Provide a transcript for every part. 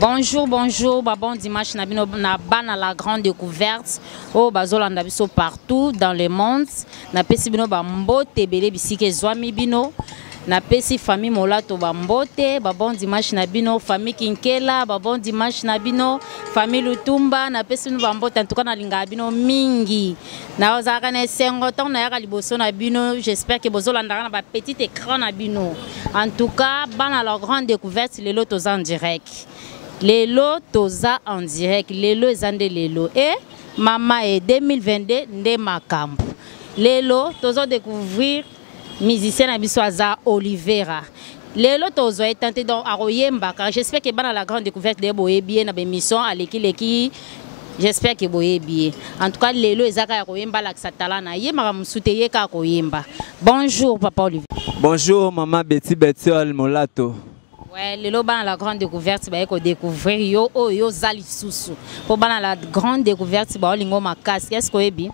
Bonjour, bonjour, bon dimanche, na bana la grande découverte. Oh, bazolanda biso partout dans le monde. Na pesi bino ba mbote bele bisike zwami bino. Na pesi famille Molato ba mbote, bon dimanche na bino, famille Kinkela, bon dimanche na bino, famille Lutumba, na pesi bino ba mbote en tout cas na linga bino mingi. Na ozaka na sengo ton na yaka liboso na bino, j'espère que bozolanda na ba petit écran na bino. En tout cas, bana la grande découverte, les lotos en direct. Lelo toza en direct, lelo ezande lelo et mama et 2022 nde makambo. Lelo tozo découvrir musicien Abiswaza Olivera. Lelo tozo est tenté donc à royemba car j'espère que bana la grande découverte de boye bien na émission à leki j'espère que boye bien. En tout cas lelo ezaka ya royemba la satala na ye mara musuteye ka koyemba. Bonjour papa Olivier. Bonjour maman Betty Molato. Ouais, le loban la grande découverte, bah, découvrir yo zali susu. Pour la grande découverte, bah, lingo makas. Qu'est-ce que vous bien?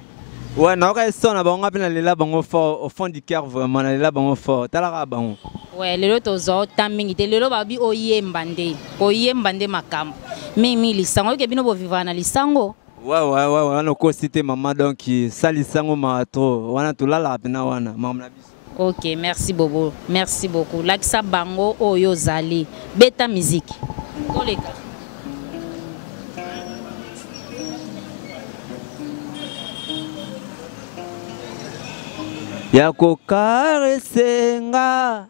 Ouais, non, on a bon appel là bon fort au fond du cœur vraiment là bon fort. T'as bon. Ouais, le lot aux autres timing, le lot babi oyembande makam. Mimi lisango ke bino bo vivana lisango. Ouais, on a ko cité maman donc ça lisango ma trop. Wana tulala pena wana maman. Ok, merci Bobo. Merci beaucoup. Laksa bango oyo zali. Beta musique. Koleka. Yako karesenga.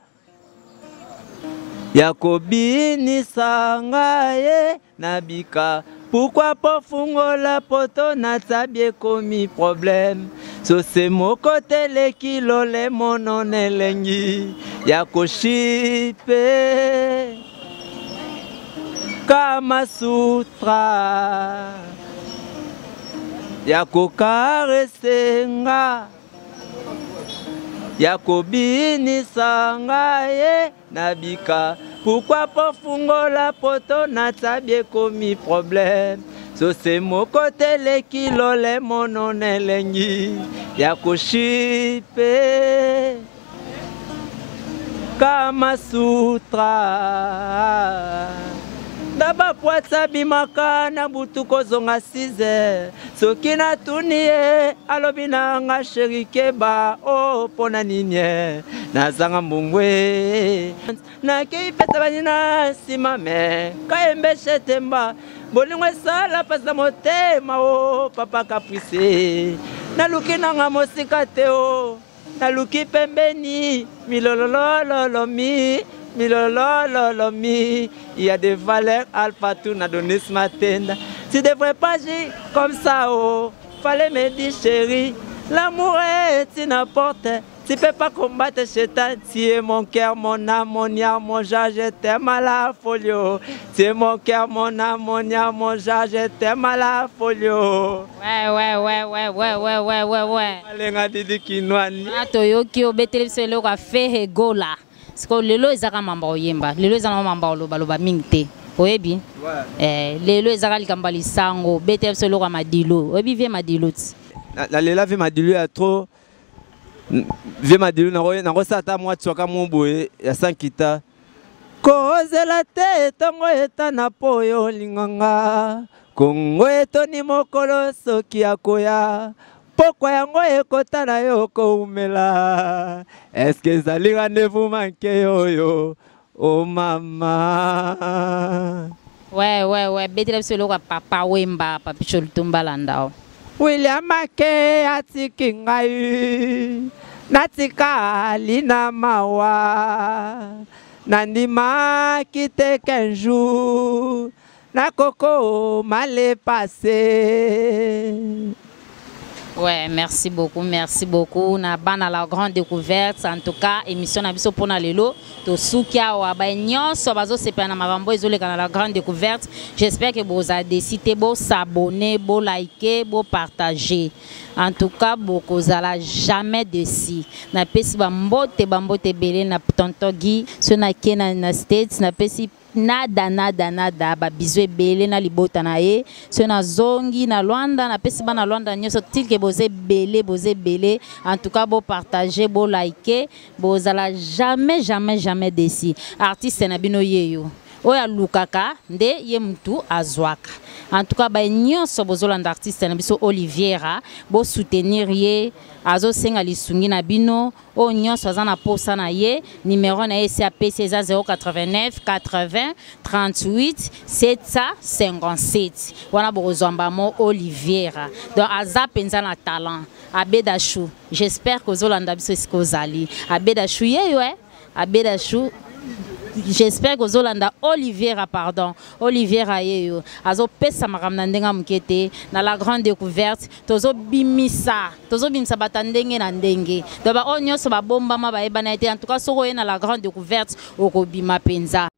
Yako binisanga ye nabika. Pourquoi pas fungola poto na tabie komi problème. So c'est mon côté les kilo les monon elengi. Yako shipe Kama Sutra. Yako karesenga. Yako binisanga ye nabika. Pourquoi pas fungola poto na tabie komi problème. So c'est mon côté les kilo les monon elengi. Yako shipe Kama Sutra. Daba kwatsa bimaka na butuko zonga 6h. Soki na tunie alobina nga sherike ba o pona ninye. Nazanga mbungwe. Na kei pesa banina simame. Kaembe shetemba. Bolingwe sala pasa motema o papa kaprise. Na luki nanga mosika teo. Na luki pembeni milolololomi. Milolololomi, il y a des valeurs alpha tout n'a donné ce matin. Tu devrais pas agir comme ça, oh. Fallait me dire chérie, l'amour est une porte. Tu peux pas combattre Chétan. Tu es mon cœur, mon âme, mon âme, mon genre, je t'aime à la folio. Tu es mon cœur, mon âme, mon âme, mon genre, je t'aime à la folio. Ouais. Alenga didi kinwani. Atoyoki obetele selo ka fe gola. Parce que lelo ezaka mamba oyemba, lelo ezaka mamba loba mingte. Oyebi? Ouais. Lelo ezaka likamba lisango, bete selo ka madilo. Oyebi vie madilo. La lela vie madilo ya trop. Vie madilo na rosata moi tsoka moboye ya sankita. Kozela te tongo eta na poyo linganga. Kongo etoni mokolo soki akoya. Pourquoi yango ekota na yo ko umela. Est-ce que zali rendez-vous manqué yo oh maman. Ouais, betre selo ka papa wemba papa Lutumba landao. William Make atiki ngai. Natika lina mawa. Nandima kite kenjou. Na koko mal passé. Ouais, merci beaucoup. Na bana la grande découverte. En tout cas, émission na biso pona lelo. To sukia wa ba nyonso bazo sepana mabambo ezole kana la grande découverte. J'espère que vous avez décidé de s'abonner, de liker, de partager. En tout cas, beaucoup zala jamais déçu. Na pesi bambote belé na tonton Guy, ce na kena na States na pesi nada ba bizwe belé na libota na ye so na zongi na Luanda na pesi bana Luanda nyoso tilke boze belé en tout cas bo partager bo liker bo zala jamais déçu artiste na bino yeyo oya lukaka nde ye mutu azwaka. En tout cas, ba nyonso bozolanda artiste na biso Oliviera bo soutenir ye azo senga lisungi na bino o nyonso azana posa na ye numéro na ye CAP 089 80 38 757 wana bozomba mo Oliviera donc aza penza na talent abedashu. J'espère que ozolanda biso eskozali abedashu ye abedashu. J'espère que Zolanda Oliviera, pardon, Oliviera yeyo azo pesa makamna ndenga mukete na la grande découverte tozo bimisa batandenge na ndenge doba onyo so ba bomba ma ba ebana ete en tout cas soko na la grande découverte okobima penza.